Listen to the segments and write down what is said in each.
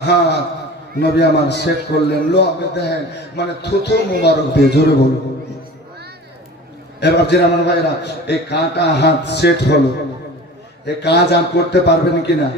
হ্যাঁ নবী আমার সেট করলেন, লো আপনি দেখেন মানে থুথু মোবারক দিয়ে জোরে বলুন। এবার যে আমার ভাইরা এই কাঁটা হাত সেট হলো, এই কাজ আর করতে পারবেন কিনা,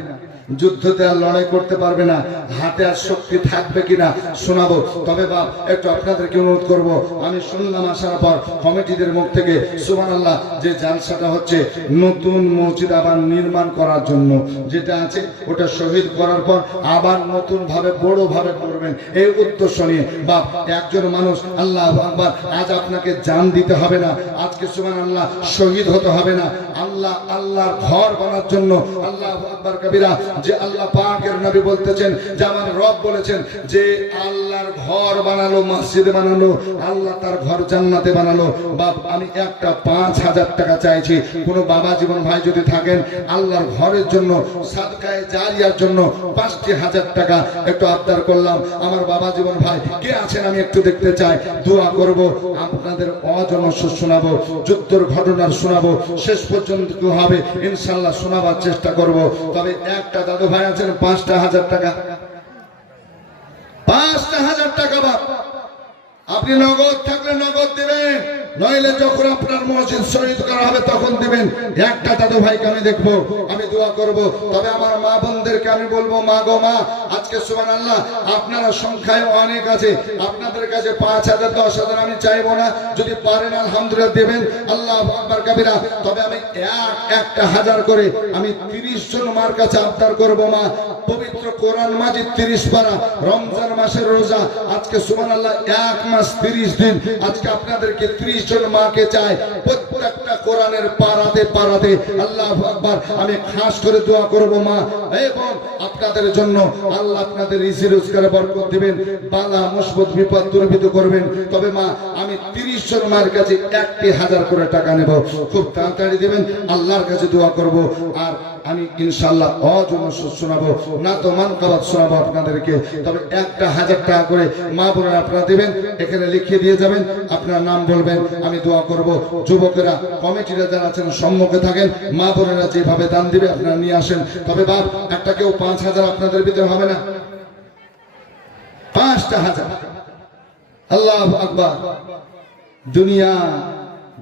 যুদ্ধতে আর লড়াই করতে পারবে না, হাতে আর শক্তি থাকবে কিনা শোনাবো। তবে বাপ একটু আপনাদেরকে অনুরোধ করব, আমি শুনলাম আসার পর কমিটিদের মুখ থেকে সুবহানাল্লাহ যে জালসাটা হচ্ছে নতুন মসজিদ আবার নির্মাণ করার জন্য, যেটা আছে ওটা শহীদ করার পর আবার নতুন ভাবে বড় ভাবে করবেন, এই উদ্দেশ্য নিয়ে বাপ একজন মানুষ আল্লাহু আকবার আজ আপনাকে জান দিতে হবে না, আজকে সুবহানাল্লাহ শহীদ হতে হবে না, আল্লাহর ঘর বানার জন্য আল্লাহু আকবার কবিরা, যে আল্লাহ পাকের নবী বলতেছেন যে আমার রব বলেছেন যে আল্লাহর ঘর বানালো, মসজিদ বানালো, আল্লাহ তার ঘর জান্নাতে বানালো। বাপ আমি একটা 5,000 টাকা চাইছি, কোন বাবা জীবন ভাই যদি থাকেন আল্লাহর ঘরের জন্য সাদকায়ে জারিয়ার জন্য 5,000 টাকা একটু আবদার করলাম। আমার বাবা জীবন ভাই কে আছেন আমি একটু দেখতে চাই, দোয়া করব, আপনাদের অজনস্য শোনাবো, যুদ্ধের ঘটনার শোনাবো, শেষ পর্যন্ত হবে ইনশাআল্লাহ শোনাবার চেষ্টা করব। তবে একটা দাদু ভাই আছেন 5,000 টাকা, 5,000 টাকা বাপ আপনি নগদ থাকলে নগদ দিবেন, নইলে যখন আপনার মসজিদ শহীদ করা হবে তখন দিবেন। একটা দাদু ভাইকে আমি দেখবো, আমি দোয়া করব। তবে আমার মা বোনদেরকে আমি বলবো, মা গো মা, আজকে সুবহানাল্লাহ আপনারা সংখ্যায় অনেক আছে, আপনাদের কাছে 5,000 10,000 আমি চাইবো না, যদি পারেন আলহামদুলিল্লাহ দেবেন, আল্লাহু আকবার কবিরা। তবে আমি একটা 1000 করে আমি 30 জন মার কাছে আবদার করব, মা পবিত্র কোরআন মাজিদ 30 পারা, রমজান মাসের রোজা, আজকে সুবহানাল্লাহ 1 মাস 30 দিন, আজকে আপনাদেরকে 30 জন মাকে চাই, প্রত্যেকটা কোরআনের পারাতে পারাতে আল্লাহু আকবার আমি খাস করে দোয়া করব মা, এবং আপনাদের জন্য আল্লাহ আপনাদের রিজিক রোজগারে বরকত দিবেন, বালা মুসিবত বিপদ দূরীভূত করবেন। তবে মা আমি 30 জন মার কাছে 1,000 করে টাকা নেব, খুব তাড়াতাড়ি দিবেন, আল্লাহর কাছে দোয়া করব। আর আমি ইনশাআল্লাহ অজনস্য শোনাবো, না তো মানকাবাত শোনাবো আপনাদেরকে। তবে 1,000 টাকা করে মা বোনেরা আপনারা দিবেন, এখানে লিখিয়ে দিয়ে যাবেন, আপনার নাম বলবেন, আমি দোয়া করব। যুবকেরা কমিটিরা যারা আছেন সম্মুখে থাকেন, মা বোনেরা যেভাবে দান দিবে আপনারা নিয়ে আসেন। তবে বাপ একটা কেউ 5,000 আপনাদের ভিতরে হবে না, 5,000। আল্লাহু আকবার।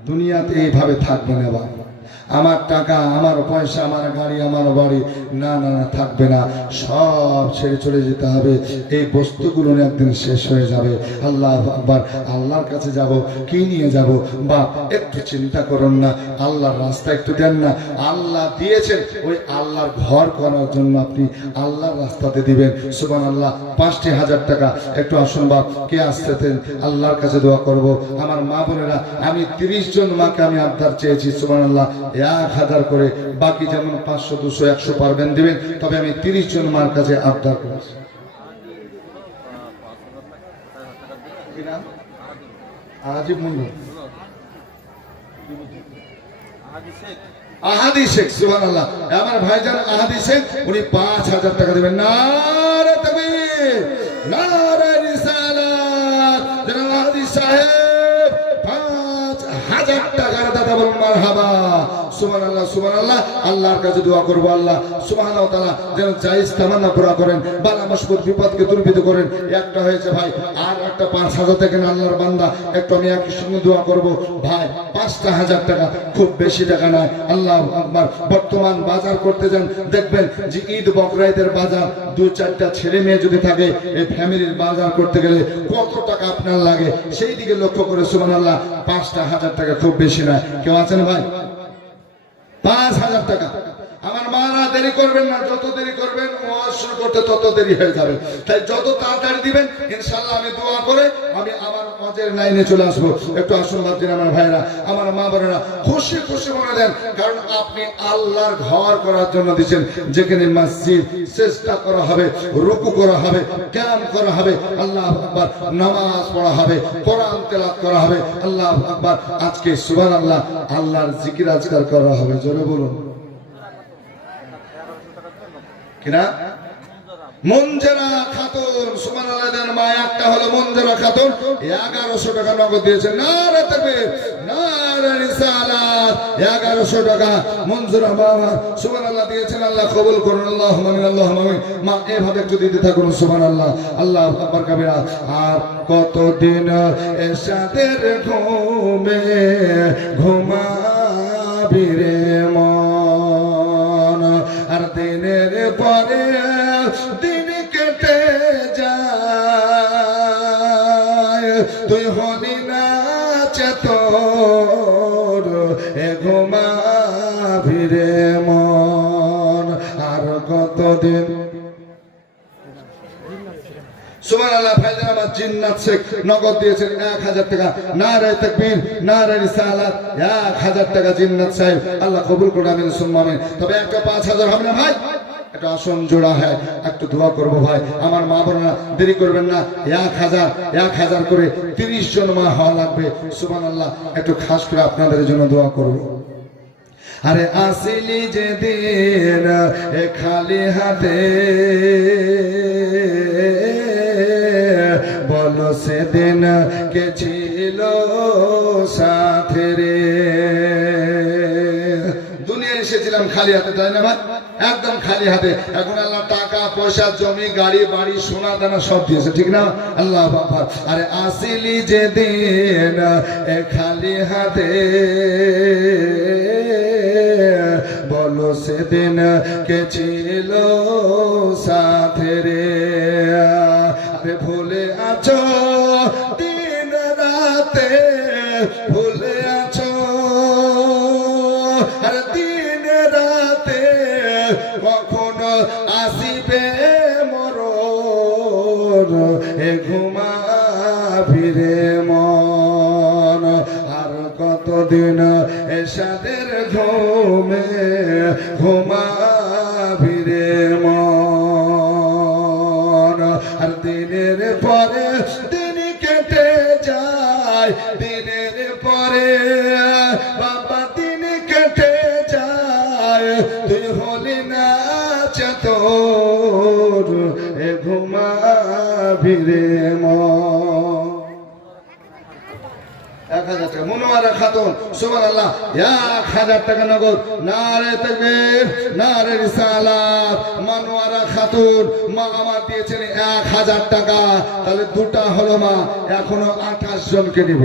দুনিয়াতে এইভাবে থাকবে না বাপ, আমার টাকা আমার পয়সা আমার গাড়ি আমার বাড়ি না না না থাকবে না, সব ছেড়ে চলে যেতে হবে। এই বস্তুগুলো একদিন শেষ হয়ে যাবে। আল্লাহু আকবার। আল্লাহর কাছে যাব, কি নিয়ে যাব? বা একটু চিন্তা করুন না, আল্লাহর রাস্তা একটু দেন না, আল্লাহ দিয়েছেন ওই আল্লাহর ঘর করার জন্য আপনি আল্লাহর রাস্তাতে দিবেন। সুবহানাল্লাহ। 5,000 টাকা একটু আসুন বাপ, কে আসতেছেন আল্লাহর কাছে দোয়া করব। আমার মা বোনেরা আমি 30 জন মাকে আমি আবদার চেয়েছি, সুবহানাল্লাহ 1,000 করে, বাকি যেমন 500 200 100 পারবেন দিবেন। তবে আমি 30 জন মার কাছে আবদার করেছি। আজিব মন্ডল, আহাদি শেখ, সুবহানাল্লাহ আমার ভাইজান আহাদি শেখ, উনি 5,000 টাকা দিবেন। নারে তাকবীর, নারে রিসালাত। জনাব আহাদি সাহেব 5,000 টাকার দাদা বলুন মারহাবা। সুবহানাল্লাহ সুবহানাল্লাহ। আল্লাহর কাছে দোয়া করব, আল্লাহ সুবহানাহু ওয়া তাআলা যেন জায়েজ তামান্না পুরা করেন, বালা মুসিবত বিপদকে দূরীভূত করেন। একটা হয়েছে ভাই, আর একটা 5,000 থেকে আল্লাহর বান্দা একটু আমি একই সঙ্গে দোয়া করব ভাই। 5,000 টাকা খুব বেশি টাকা নয়। আল্লাহু আকবার। বর্তমান বাজার করতে যান, দেখবেন যে ঈদ বকরাইদের বাজার, 2-4টা ছেলে মেয়ে যদি থাকে এই ফ্যামিলির বাজার করতে গেলে কত টাকা আপনার লাগে, সেই দিকে লক্ষ্য করে সুবহানাল্লাহ 5,000 টাকা খুব বেশি নয়। কেউ আছেন ভাই? 5,000 টাকা। আমার মারা দেরি করবেন না, যত দেরি করবেন ওয়াজ শুরু করতে তত দেরি হয়ে যাবে, তাই যত তাড়াতাড়ি দিবেন ইনশাআল্লাহ আমি দোয়া করে আমি আমার ওয়াজের লাইনে চলে আসবো। একটু আসুন ভাবছেন আমার ভাইরা, আমার মা বোনেরা, খুশি খুশি মনে দেন, কারণ আপনি আল্লাহর ঘর করার জন্য দিচ্ছেন, যেখানে মসজিদ চেষ্টা করা হবে, রুকু করা হবে, কিয়াম করা হবে, আল্লাহু আকবার, নামাজ পড়া হবে, কোরআন তেলাওয়াত করা হবে, আল্লাহু আকবার। আজকে সুবহানাল্লাহ আল্লাহর জিকির আজকার করা হবে, জোরে বলুন কিনা? মঞ্জেরা খাতুন, সুবহানাল্লাহ দেন মা, একটা হলো মঞ্জেরা খাতুন, 1100 টাকা নগদ দিয়েছেন। নারে তাকবীর, নারে রিসালাত। 1100 টাকা মঞ্জুর বাবা সুবহানাল্লাহ দিয়েছেন। আল্লাহ কবুল করুন। আল্লাহুম্মা আমিন আল্লাহুম্মা আমিন। মা এভাবে একটু দিতে থাকুন সুবহানাল্লাহ। আল্লাহ আকবার কাবীরা। আর কতদিন এরশাদের ঘুমে ঘুমাবি রে মন, আর দিনের পরে দিন কেটে যায়, তুই হলি না চেতর এ ঘুমাবি রে মন। আর কতদিন সুবহানাল্লাহ। ভাইজান আমার জিন্নাত শেখ নগদ দিয়েছেন 1000 টাকা। নারে তাকবীর, নারে রিসালাত। 1000 টাকা জিন্নাত সাহেব, আল্লাহ কবুল করুন। আমিন সুম্মা আমিন। তবে একটা 5000 হবে না ভাই? একটা আসন জোড়া হয়, একটু দোয়া করব ভাই। আমার মা বোনেরা দেরি করবেন না। 1000 করে 30 জন মা হওয়া লাগবে। সুবহানাল্লাহ। একটু খাস করে আপনাদের জন্য দোয়া করব। আরে আসিলি যেদিন এ খালি হাতে, বলো সেদিন কে ছিল সাথে রে। দুনিয়ায় এসেছিলাম খালি হাতে, তাই না ভাই? একদম খালি হাতে। এখন আল্লাহ টাকা পয়সা জমি গাড়ি বাড়ি সোনা দানা সব দিয়েছে, ঠিক না? আল্লাহ বাবা। আরে আসিলি যেদিন এ খালি হাতে, বলো সেদিন কে ছিল সাথে রে। আরে ভুলে আছো দিন রাতে, ভুলে আছো আর দিন রাতে, কখন আসিবে মরণ এ ঘুমাবি রে মন। আর কতদিন এরশাদের ঘুমে ঘুমাবি রে মন। আর দিনের পরে দিন কেটে যায়, দিনের পরে বাবা দিন কেটে যায়, তুই হলি না চেতর এ ঘুমাবি রে মন। 1000 টাকা মনোয়ারা খাতুন সুবহানাল্লাহ। 1000 টাকা নগদ। নারে তাকবীর, নারে রিসালাত। মনোয়ারা খাতুন মা আমার দিয়েছেন 1000 টাকা। তাহলে দুটা হলো মা, এখনো 28 জনকে নিব।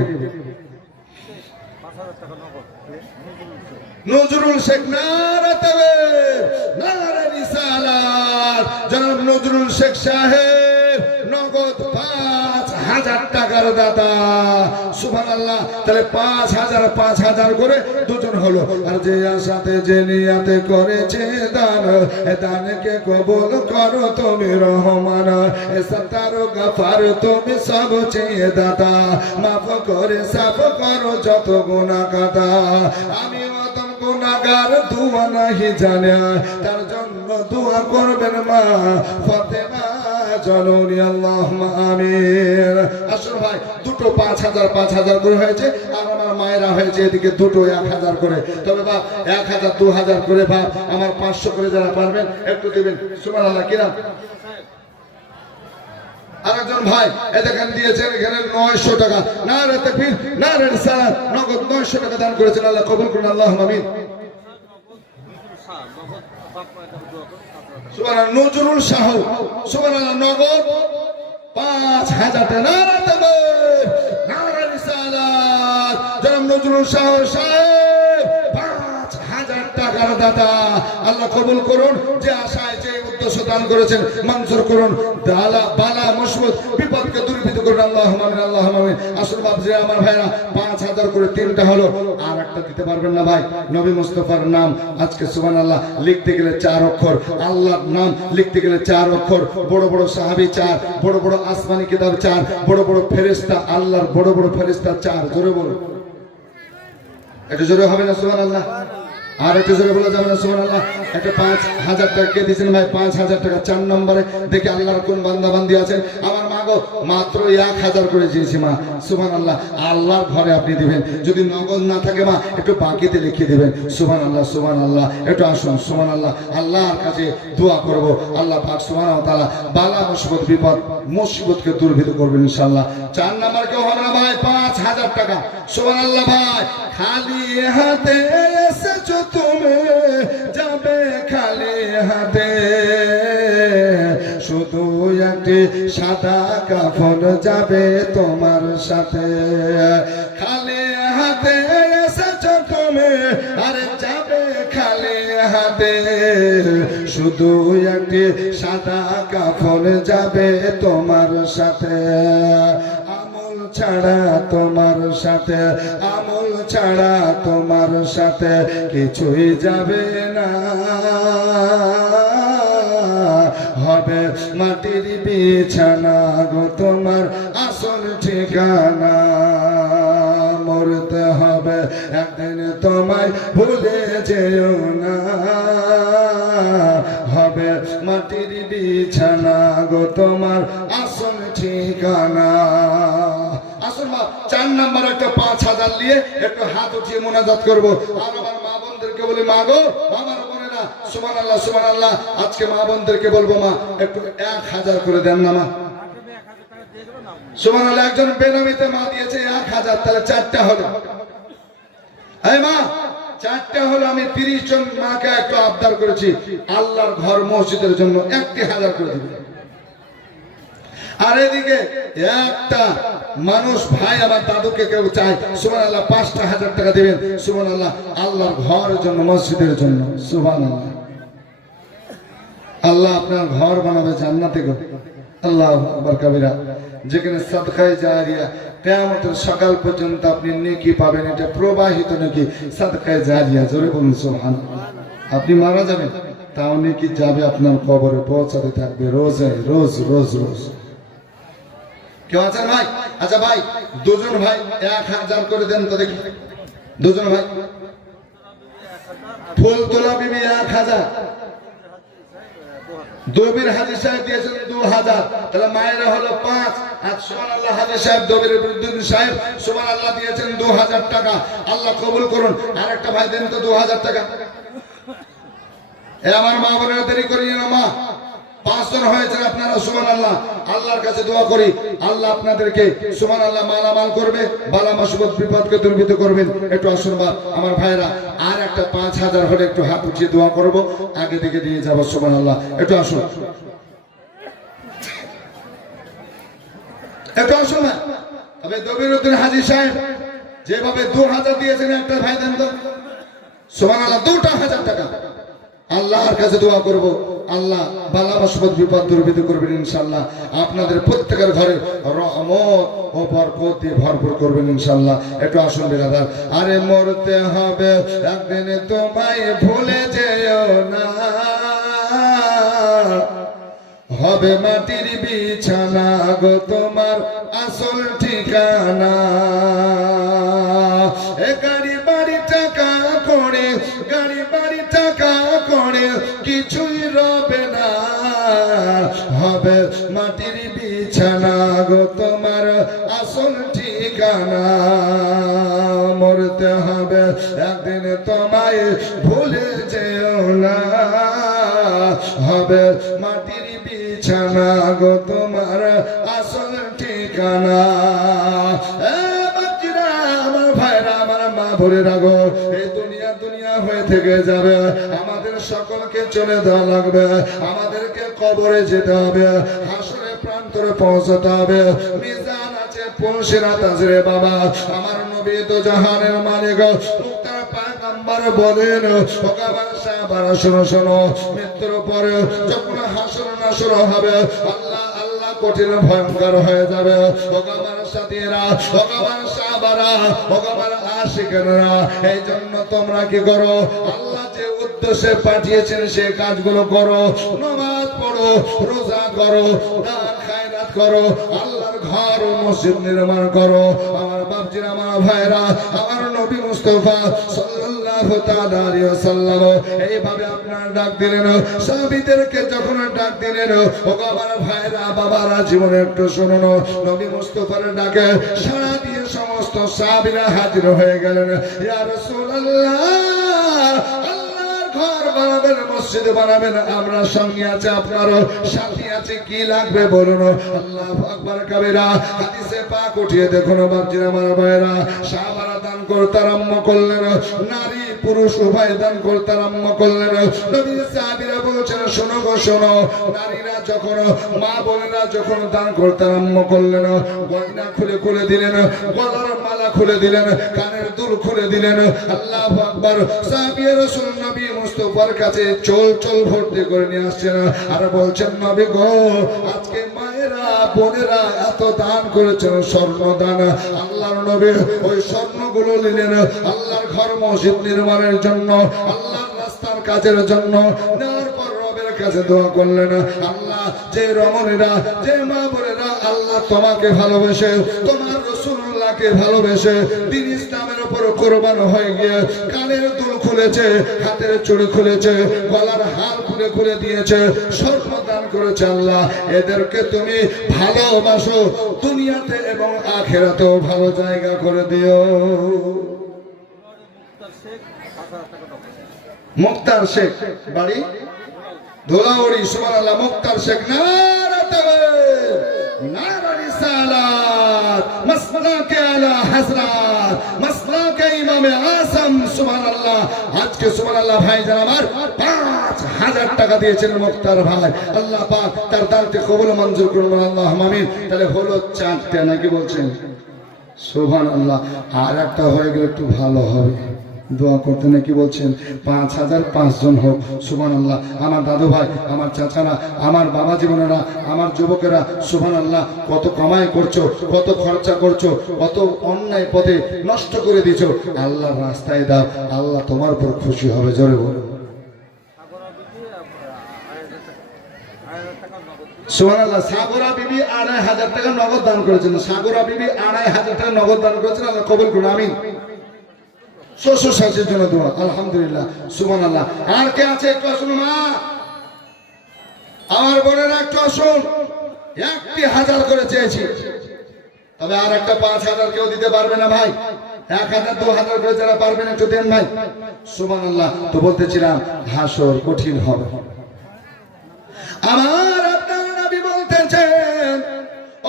নজরুল শেখ নারে তাকবীর, নারে রিসালাত। জনাব নজরুল শেখ সাহেব নগদ 5000 টাকার দাতা। সুবহানাল্লাহ। তাহলে 5000 করে দুজন হলো। আর যে আশাতে যে নিয়াতে করেছে দান, এ দানকে কবুল করো তুমি রহমান। এ সত্তার গফার তুমি সব চেয়ে দাতা, মাফ করে সাফ করো যত গুনাহ কাটা। আমি অতম গুনাহগার, দুয়া নাহি জানে, তার জন্য দোয়া করবেন মা ফাতেমা জননী। আল্লাহুম্মা আমিন। আসল ভাই দুটো 5000 করে হয়েছে, আর আমার মায়েরা হয়েছে এদিকে দুটো 1000 করে। তবে বাপ 1000 2000 করে বাপ, আমার 500 করে যারা পারবেন একটু দিবেন। সুবহানাল্লাহ। কিনা আরেকজন ভাই এ দেখেন দিয়েছেন এখানে 900 টাকা। নারে তাকবীর, নারে রিসালাত। নগদ 900 টাকা দান করেছেন, আল্লাহ কবুল করুন। আল্লাহুম্মা আমিন। সুবহানাল্লাহ। নজরুল শাহ সুবহানাল্লাহ নগদ 5000 টাকা। নারে তাকবীর, নারে রিসালাত। জনাব নজরুল শাহ সাহেব 5000 টাকার দাতা, আল্লাহ কবুল করুন। যে আশায় যে উদ্দেশ্য দান করেছেন মঞ্জুর করুন। বালা মুসিবত বিপদকে দূরীভূত করুন। আল্লাহুম্মা আমিন, আল্লাহুম্মা আমিন। আসল বাপজি আমার ভাইরা 5000 করে 3টা হলো। আর একটা দিতে পারবেন না ভাই? নবী মুস্তাফার নাম আজকে সুবহানাল্লাহ লিখতে গেলে 4 অক্ষর, আল্লাহর নাম লিখতে গেলে 4 অক্ষর। বড় বড় সাহাবী 4, বড় বড় আসমানি কিতাব 4, বড় বড় ফেরেশতা, আল্লাহর বড় বড় ফেরেশতা 4। জোরে বলুন। এটা জোরে হবে না সুবহানাল্লাহ? আর একটু জোরে বলা যাবে না সুবহানাল্লাহ? একটা 5000 টাকা কে দিয়েছেন ভাই? 5000 টাকা 4 নম্বরে দেখে আল্লাহর কোন বান্দা বান্দি আছেন। আমার মা গো মাত্র 1000 করে চেয়েছি মা, সুবহানাল্লাহ। আল্লাহর ঘরে আপনি দিবেন, যদি নগদ না থাকে মা একটু বাকিতে লিখে দিবেন, সুবহানাল্লাহ সুবহানাল্লাহ। একটু আসুন, সুবহানাল্লাহ। আল্লাহর কাছে দোয়া করব, আল্লাহ পাক সুবহানাহু ওয়া তাআলা বালা মুসিবত বিপদ মুসিবতকে দূরীভূত করবেন ইনশাআল্লাহ। 4 নাম্বার কেউ হবে না ভাই, 5000 টাকা, সুবহানাল্লাহ। ভাই খালি হাতে এসেছো তুমি, যাবে খালি হাতে, শুধু একটি সাদা কাফন যাবে তোমার সাথে। খালি হাতে এসেছো তুমি, আরে যাবে খালি হাতে, শুধু একটি সাদা কাফন যাবে তোমার সাথে। আমল ছাড়া তোমার সাথে, আমল ছাড়া তোমার সাথে কিছুই যাবে না, হবে মাটির বিছানা গো তোমার আসল ঠিকানা। মরতে হবে একদিন তোমায় ভুলে যেও না, হবে মাটির বিছানা গো তোমার আসল ঠিকানা। আসল মা 4 নাম্বার একটা 5000 নিয়ে একটু হাত উঠিয়ে মোনাজাত করব। আর আমার মা বোনদেরকে বলি, মা গো আমার বোনেরা, সুবহানাল্লাহ সুবহানাল্লাহ। আজকে মা বোনদেরকে বলবো মা একটু 1000 করে দেন না মা, সুবহানাল্লাহ। একজন বেনামিতে মা দিয়েছে 1000, তাহলে 4টা হলো। এই মা 4টা হলো। আমি 30 জন মাকে একটু আবদার করেছি আল্লাহর ঘর মসজিদের জন্য 1000 করে দিবেন। আর এদিকে একটা মানুষ ভাই আমার দাদুকে কেউ চায়, সুবহানাল্লাহ 5000 টাকা দিবেন, সুবহানাল্লাহ, আল্লাহর ঘরের জন্য মসজিদের জন্য, সুবহানাল্লাহ। আল্লাহ আপনার ঘর বানাবে জান্নাতে গো, আল্লাহু আকবার কবিরা। যেখানে সাদকায়ে জারিয়া কিয়ামতের সকাল পর্যন্ত আপনি নেকি পাবেন, এটা প্রবাহিত নেকি, সাদকায়ে জারিয়া। জোরে বলুন সুবহানাল্লাহ। আপনি মারা যাবেন তাও নেকি যাবে আপনার কবরে, পৌঁছাতে থাকবে রোজ রোজ রোজ রোজ। কেউ আছেন ভাই? আচ্ছা ভাই, দুজন ভাই 1000 করে দেন তো দেখি, দুজন ভাই। ফুলতলা বিবি 1000, দবির হাজী সাহেব দিয়েছেন 2000, তাহলে মায়েরা হলো 5। আর সুবহানাল্লাহ হাজী সাহেব দবির বিদ্যুৎ সাহেব সুবহানাল্লাহ দিয়েছেন 2000 টাকা, আল্লাহ কবুল করুন। আর একটা ভাই দেন তো 2000 টাকা। এ আমার মা বোনেরা দেরি করিয়ে না মা, 5 জন হয়েছেন আপনারা, সুবহানাল্লাহ। আল্লাহর কাছে দোয়া করি আল্লাহ আপনাদেরকে সুবহানাল্লাহ মালামাল করবে, বালা মুসিবত বিপদকে দূরীভূত করবেন। একটু আসুন আমার ভাইরা, আর একটা 5000 হলে একটু হাত উঠিয়ে দোয়া করব, আগে দিকে দিয়ে যাব, সুবহানাল্লাহ। একটু আসুন, একটু আসুন না। তবে দবিরউদ্দিন হাজী সাহেব যেভাবে 2000 দিয়েছেন, একটা ভাই দেন তো, সুবহানাল্লাহ, 2000 টাকা। আল্লাহর কাছে দোয়া করব আল্লাহ বালা মুসিবত বিপদ দূরীভূত করবেন ইনশাআল্লাহ। আপনাদের প্রত্যেকের ঘরে রহমত ও বরকত দিয়ে ভরপুর করবেন ইনশাআল্লাহ। একটু আসুন বিরাদার। আরে মরতে হবে একদিন তোমায় ভুলে যেও না, হবে মাটির বিছানা গো তোমার আসল ঠিকানা। এ গাড়ি বাড়ি টাকা করে, গাড়ি বাড়ি টাকা করে কিছুই রবে না, হবে মাটির বিছানা গো তোমার আসল ঠিকানা। মরতে হবে একদিন তোমায় ভুলে যেও না, হবে মাটির বিছানা গো তোমার আসল ঠিকানা। আমার ভাইরা, আমার মা ভোরেরা গো, এই দুনিয়া দুনিয়া হয়ে থেকে যাবে, আমাদের সকলকে চলে দেওয়া লাগবে, আমাদেরকে কবরে যেতে হবে, হাসরে প্রান্তরে পৌঁছতে হবে। মিজান আছে, পৌঁছেরাত আছে রে বাবা। আমার নবী তো জাহানের মালিক, মুক্তার পায়গাম্বার বলেন, ওকাবার সাহাবারা শোনো শোনো, মৃত্যুর পরে যখন হাসর নাসর হবে, আল্লাহ আল্লাহ কঠিন ভয়ঙ্কর হয়ে যাবে। ওকাবার সাথীরা, ওকাবার সাহাবারা, ওকাবার আশিকেরা, এই জন্য তোমরা কি করো? আল্লাহ যে উদ্দেশ্যে পাঠিয়েছেন সে কাজগুলো করো, নামাজ পড়ো, রোজা করো, দান খায়রাত করো, আল্লাহর ঘর ও মসজিদ নির্মাণ করো। আমার বাপজিরা, আমার ভাইরা, আমার নবী মুস্তাফা সাল্লাল্লাহু সাল্লাল্লাহু তাআলা আলাইহি ওয়াসাল্লাম এইভাবে আপনার ডাক দিলেন। সাহাবীদেরকে যখন ডাক দিলেন, ও আমার ভাইরা বাবারা জীবনে একটু শুনুন, নবী মুস্তাফার ডাকে সাড়া দিয়ে সমস্ত সাহাবীরা হাজির হয়ে গেলেন। ইয়া রাসূলুল্লাহ, আল্লাহর ঘর বানাবেন, মসজিদ বানাবেন, আমরা সঙ্গে আছে, আপনারও সাথী আছে, কি লাগবে বলুন। আল্লাহু আকবার কাবীরা। হাদিসে পাক উঠিয়ে দেখুন বাপজিরা আমার ভাইরা, সাহাবারা দান করতে আরম্ভ করলেন, নারী পুরুষ উভয় দান করতে আরম্ভ করলেন। নবী সাহাবীরা বলছেন, শোনো গো শোনো, নারীরা যখন, মা বোনেরা যখন দান করতে আরম্ভ করলেন, গয়না খুলে খুলে দিলেন, গলার মালা খুলে দিলেন, কানের দুল খুলে দিলেন। আল্লাহু আকবার। সাহাবী রাসূল নবী মুস্তাফার কাছে চল চল ভর্তি করে নিয়ে আসছেন আর বলছেন, নবী গো, আজকে মায়েরা বোনেরা এত দান করেছেন, স্বর্ণ দান। আল্লাহর নবী ওই স্বর্ণগুলো নিলেন আল্লাহর ঘর মসজিদ নির্মাণের জন্য, আল্লাহর রাস্তার কাজের জন্য। নেওয়ার পর রবের কাছে দোয়া করলেন, আল্লাহ, যে রমণীরা, যে মা বোনেরা আল্লাহ তোমাকে ভালোবেসে, তোমার রাসূলুল্লাহকে ভালোবেসে দ্বীন ইসলামের উপর কুরবান হয়ে গিয়ে কানের দুল খুলেছে, হাতের চুড়ি খুলেছে, গলার হার খুলে খুলে দিয়েছে, স্বর্ণ দান করেছে, আল্লাহ এদেরকে তুমি ভালোবাসো, দুনিয়াতে এবং আখিরাতেও ভালো জায়গা করে দিও। মুক্তার শেখ, বাড়ি ধুলাউড়ি, সুবহানাল্লাহ। মুক্তার শেখ, নারা তাকবীর, নারা রিসালাত, মাসলাকে আলা হযরত, মাসলাকে ইমামে আযম, সুবহানাল্লাহ। আজকে সুবহানাল্লাহ ভাইজান আমার 5000 টাকা দিয়েছেন মুক্তার ভাই। আল্লাহ পাক তার দানকে কবুল মঞ্জুর করুন, আল্লাহুম্মা আমিন। তাহলে হলো 4টা নাকি বলছেন? সুবহানাল্লাহ। আর একটা হয়ে গেলে একটু ভালো হবে, দোয়া করতে নাকি বলছেন। 5000 5 জন হোক, সুবহানাল্লাহ। আমার দাদু ভাই, আমার চাচারা, আমার বাবা জীবনেরা, আমার যুবকেরা, সুবহানাল্লাহ, কত কামাই করছো, কত খরচা করছো, কত অন্যায় পথে নষ্ট করে দিছো, আল্লাহর রাস্তায় দাও, আল্লাহ তোমার উপর খুশি হবে। জোরে বলো সুবহানাল্লাহ। সাগরা বিবি 2500 টাকা নগদ দান করেছেন। সাগরা বিবি 2500 টাকা নগদ দান করেছেন, আল্লাহ কবুল করুন, আমিন। শ্বশুর শাশুড়ির জন্য দোয়া, আলহামদুলিল্লাহ, সুবহানাল্লাহ। আর কে আছে একটু আসুন, মা আমার বোনেরা একটু আসুন। 1000 করে চেয়েছি, তবে আর একটা 5000 কেউ দিতে পারবে না ভাই? 1000 2000 করে যারা পারবেন একটু দেন ভাই, সুবহানাল্লাহ। তো বলতেছিলাম হাসর কঠিন হবে। আমার আপনার নবী বলতেছেন,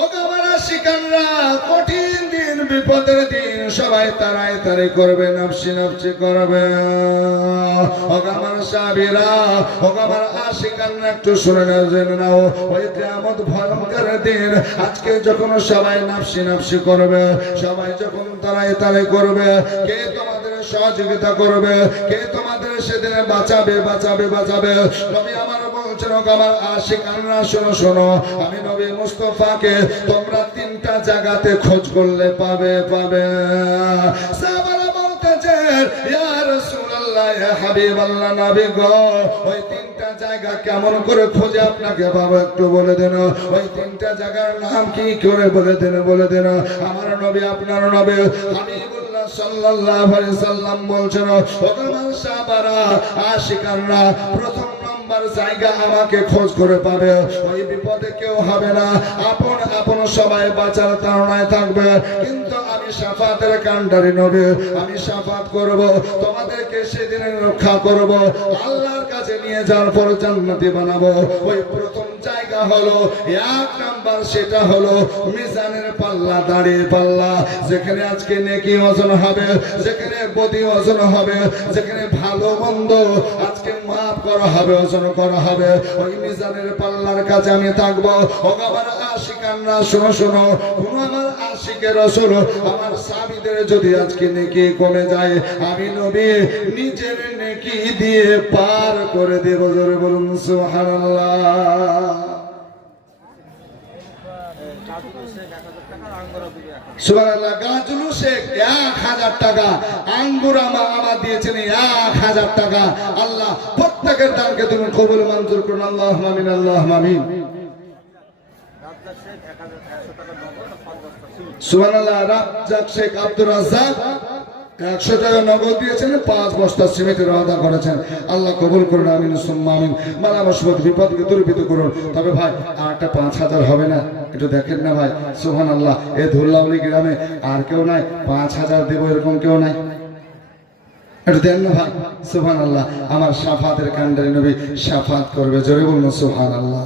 ও আমার আশিকানরা, কঠিন দিন, বিপদের দিন, সবাই তারাই তারাই করবে, নাফসি নাফসি করবে। ও আমার সাহাবীরা, ও আমার আশিকানরা, একটু শুনে নাও, জেনে নাও, ওই কিয়ামত ভয়ঙ্কর দিন। আজকে যখন সবাই নাফসি নাফসি করবে, সবাই যখন তারাই তারাই করবে, কে তোমাদের সহযোগিতা করবে, কে তোমাদের সেদিনে বাঁচাবে বাঁচাবে বাঁচাবে? নবী আমার বলছেন, ও আমার আশিকানরা, শোনো শোনো, আমি নবী মুস্তাফাকে তোমরা 3টা জায়গাতে খোঁজ করলে পাবে পাবে। সাহাবারা বলতেছেন, ইয়া রাসূলুল্লাহ, ইয়া হাবিবাল্লাহ, নবী গো, ওই 3টা জায়গা কেমন করে খুঁজে আপনাকে পাবো একটু বলে দেন। ওই 3টা জায়গার নাম কি করে বলে দেন, বলে দেন। আমার নবী, আপনার নবী হাবিবুল্লাহ সাল্লাল্লাহু আলাইহি সাল্লাম বলছেন, ও আমার সাহাবারা, আশিকানরা, প্রথম জায়গা আমাকে খোঁজ করে পাবে, ওই বিপদে কেউ হবে না, আপন আপন সবাই বাঁচার তাড়নায় থাকবে, কিন্তু আমি শাফাতের কান্ডারি নবী, আমি শাফাত করব, তোমাদেরকে সেদিন রক্ষা করব, আল্লাহর কাছে নিয়ে যাওয়ার পর জান্নাতি বানাবো। ওই প্রথম জায়গা হলো 1 নাম্বার, সেটা হলো মিজানের পাল্লা, দাঁড়িয়ে পাল্লা, যেখানে আজকে নেকি ওজন হবে, যেখানে বদি ওজন হবে, যেখানে ভালো মন্দ আজকে মাফ করা হবে, ওজন করা হবে। ওই মিজানের পাল্লার কাছে আমি থাকবো। ও আমার আশিকানরা, শোনো শোনো, কোন আমার আশিকের রাসূল, আমার সাহাবীদের যদি আজকে নেকি কমে যায়, আমি নবী নিজের নেকি দিয়ে পার করে দেব। জোরে বলুন সুবহানাল্লাহ। সুবহানাল্লাহ। গাজলু শেখ 1000 টাকা, আঙ্গুর আমার দিয়েছেন 1000 টাকা। আল্লাহ প্রত্যেকের দানকে তুমি কবুল মঞ্জুর করুন, আল্লাহুম্মা আমিন, আল্লাহুম্মা আমিন। সুবহানাল্লাহ। রাজ্জাক শেখ আব্দুর রাজ্জাক 100 টাকা নগদ দিয়েছেন, 5 বস্তা সিমেন্টের ওয়াদা করেছেন। আল্লাহ কবুল করুন, আমিন সুম্মা আমিন। মালা মুসিবত বিপদকে দূরীভূত করুন। তবে ভাই আর একটা 5000 হবে না? একটু দেখেন না ভাই, সুবহানাল্লাহ। এই ধুল্লাউলি গ্রামে আর কেউ নাই 5000 দেব এরকম কেউ নাই? একটু দেন না ভাই, সুবহানাল্লাহ। আমার শাফাতের কান্ডারি নবী শাফাত করবে, জোরে বলুন সুবহানাল্লাহ।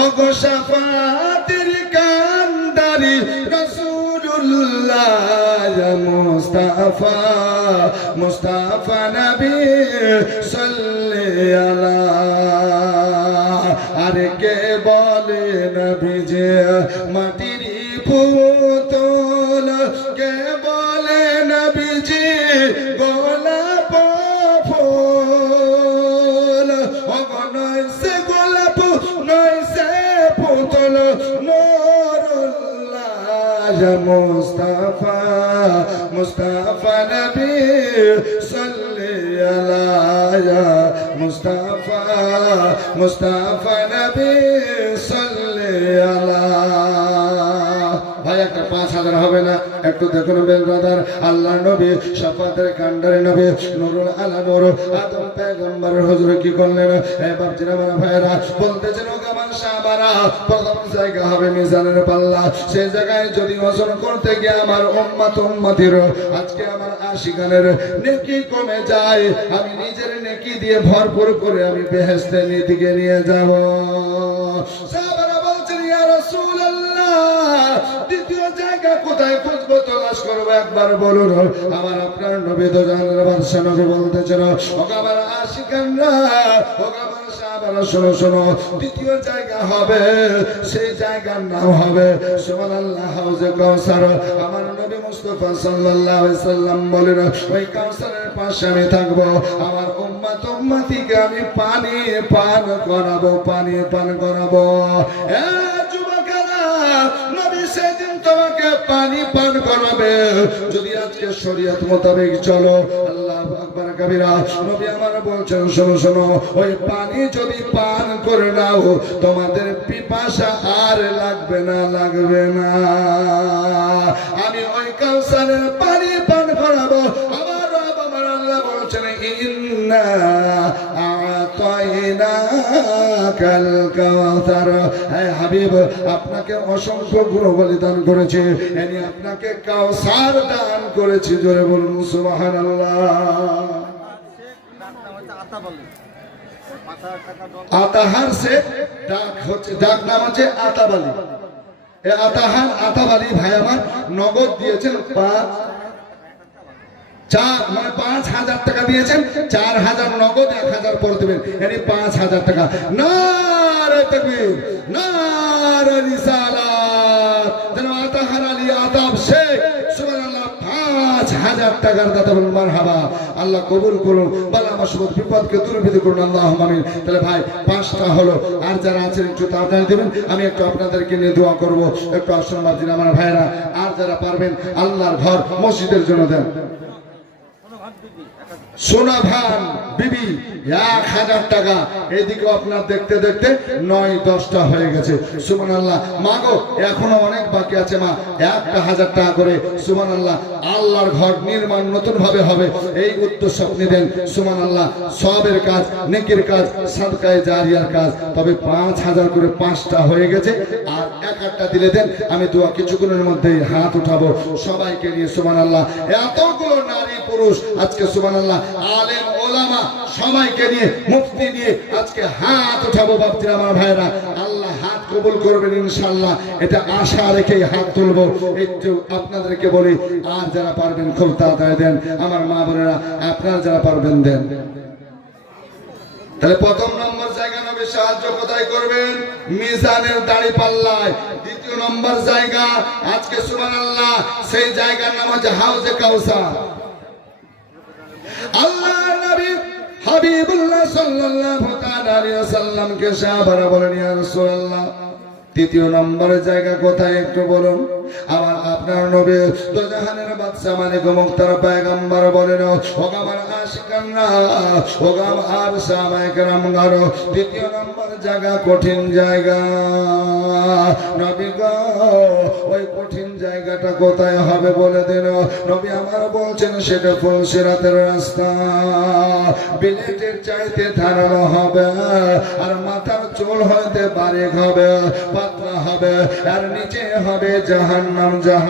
ও গো শাফাতের কান্ডারি রাসূলুল্লাহ মুস্তাফা, মুস্তাফা নবী সাল্লি আলা। আরে কে বলে নবী যে মাটির পুতুল, কে বলে নবী যে গোলাপ ফুল। ও নয় সে গোলাপ নয় সে পুতুল, নূরুল্লাহ মুস্তাফা, মুস্তাফা নবী সাল্লি আলা মুস্তাফা, মুস্তাফা নবী সাল্লি আলা। ভাই একটা 5000 হবে না? একটু দেখুন বেলরাদার। আল্লাহ নবী শাফাতের কান্ডারি নবী নুরুল আলম আদম পয়গম্বর হুজুর কি করলেন? এবার জিনামানা ভাইরা বলতেছেন, ও আমার সাহাবারা, প্রথম জায়গা হবে মিজানের পাল্লা। সেই জায়গায় যদি ওজন করতে গিয়ে আমার উম্মত উম্মতির আজকে আমার আশিকানের নেকি কমে যায়, আমি নিজের নেকি দিয়ে ভরপুর করে আমি বেহেশতে দিকে নিয়ে যাব। সাহাবারা বলছেন, ইয়া রাসূলুল্লাহ, দ্বিতীয় জায়গা কোথায় খুঁজবো, তলাশ করবো, একবার বলুন। আমার আপনার নবী তো জানের বাদশা নবী বলতেছেন, ও আমার আশিকানরা, ও আমার সাহাবারা, শোনো শোনো, দ্বিতীয় জায়গা হবে, সেই জায়গার নাম হবে সুবহানাল্লাহ হাউজে কাউসার। আমার নবী মুস্তাফা সাল্লাল্লাহু আলাইহি সাল্লাম বলেন, ওই কাউসারের পাশে আমি থাকবো, আমার উম্মত উম্মতিকে আমি পানি পান করাবো, পানি পান করাবো। নবী সেদিন তোমাকে পানি পান করাবে যদি আজকে শরীয়ত মোতাবেক চলো। আল্লাহু আকবার কবিরা। নবী আমার বলছেন, শোনো শোনো, ওই পানি যদি পান করে নাও, তোমাদের পিপাসা আর লাগবে না, লাগবে না। আমি ওই কাউসারের পানি পান করাবো। আমার রব আমার আল্লাহ বলছেন, ইন্না আতাইনাকাল কাউসার। হে হাবিব, আপনাকে অসংখ্য গুণ বলিদান করেছে, এনি আপনাকে কাউসার দান করেছি, জোরে বলুন সুবহানাল্লাহ। আতাহার সে ডাক হচ্ছে, ডাক নাম হচ্ছে আতাবালি। এ আতাহার আতাবালি ভাই আমার নগদ দিয়েছেন 5000 টাকা দিয়েছেন, 4000 নগদ, 1000 পরে দেবেন, yani 5000 টাকা। নারে তাকবীর, নারে রিসালাত। যেন আতাহার আলী আতাব শেখ সুবহানাল্লাহ 5000 টাকার দাতা বলুন মারহাবা। আল্লাহ কবুল করুন, বালা মুসিবত বিপদকে দূরীভূত করুন, আল্লাহুম্মা আমিন। তাহলে ভাই 5টা হলো, আর যারা আছেন একটু তাড়াতাড়ি দেবেন, আমি একটু আপনাদেরকে নিয়ে দোয়া করব। একটু আসুন বাজিন আমার ভাইরা, আর যারা পারবেন আল্লাহর ঘর মসজিদের জন্য দেন। সোনা ভান বিবি 1000 টাকা। এইদিকে আপনার দেখতে দেখতে 9-10টা হয়ে গেছে, সুবহানাল্লাহ। মা গো, এখনো অনেক বাকি আছে মা, 1000 টাকা করে, সুবহানাল্লাহ। আল্লাহর ঘর নির্মাণ নতুন ভাবে হবে, এই উদ্দেশ্য আপনি দেন, সুবহানাল্লাহ। সবের কাজ, নেকির কাজ, সাদকায়ে জারিয়ার কাজ। তবে 5000 করে 5টা হয়ে গেছে, আর 1-1টা দিলে দেন, আমি দোয়া কিছুক্ষণের মধ্যেই হাত উঠাবো সবাইকে নিয়ে, সুবহানাল্লাহ। এতগুলো নারী পুরুষ আজকে, সুবহানাল্লাহ, আলেম ওলামা সবাইকে নিয়ে, মুফতি নিয়ে আজকে হাত উঠাবো বাপজিরা আমার ভাইরা। আল্লাহ হাত কবুল করবেন ইনশাআল্লাহ, এটা আশা রেখে হাত তুলবো। একটু আপনাদেরকে বলি, আর যারা পারবেন খুব তাড়াতাড়ি দেন, আমার মা বোনেরা, আপনারা যারা পারবেন দেন। তাহলে প্রথম নম্বর জায়গা নবী সাহায্য কোথায় করবেন? মিজানের দাড়ি পাল্লায়। দ্বিতীয় নম্বর জায়গা আজকে, সুবহানাল্লাহ, সেই জায়গার নাম হচ্ছে হাউজে কাউসার। আল্লাহর নবী হাবিবুল্লাহ সাল্লাল্লাহু তাআলা আলাইহি ওয়াসাল্লামকে সাহাবারা বলেন, ইয়া রাসূলুল্লাহ, তৃতীয় নম্বরের জায়গা কোথায় একটু বলুন। আমার আপনার নবী তো জাহানের বাদশা মালিক মুক্তার পয়গম্বর বলেন ও আমার আশিকানরা ও আমার সাহাবায়ে কেরাম গারো দ্বিতীয় নম্বর জায়গা কঠিন জায়গা নবী গো ওই কঠিন জায়গাটা কোথায় হবে বলে দেন নবী আমার বলছেন সেটা ফুলসিরাতের রাস্তা বিলেটের চাইতে ধারালো হবে আর মাথার চুল হইতে বারিক হবে পাতলা হবে আর নিচে হবে জাহান্নাম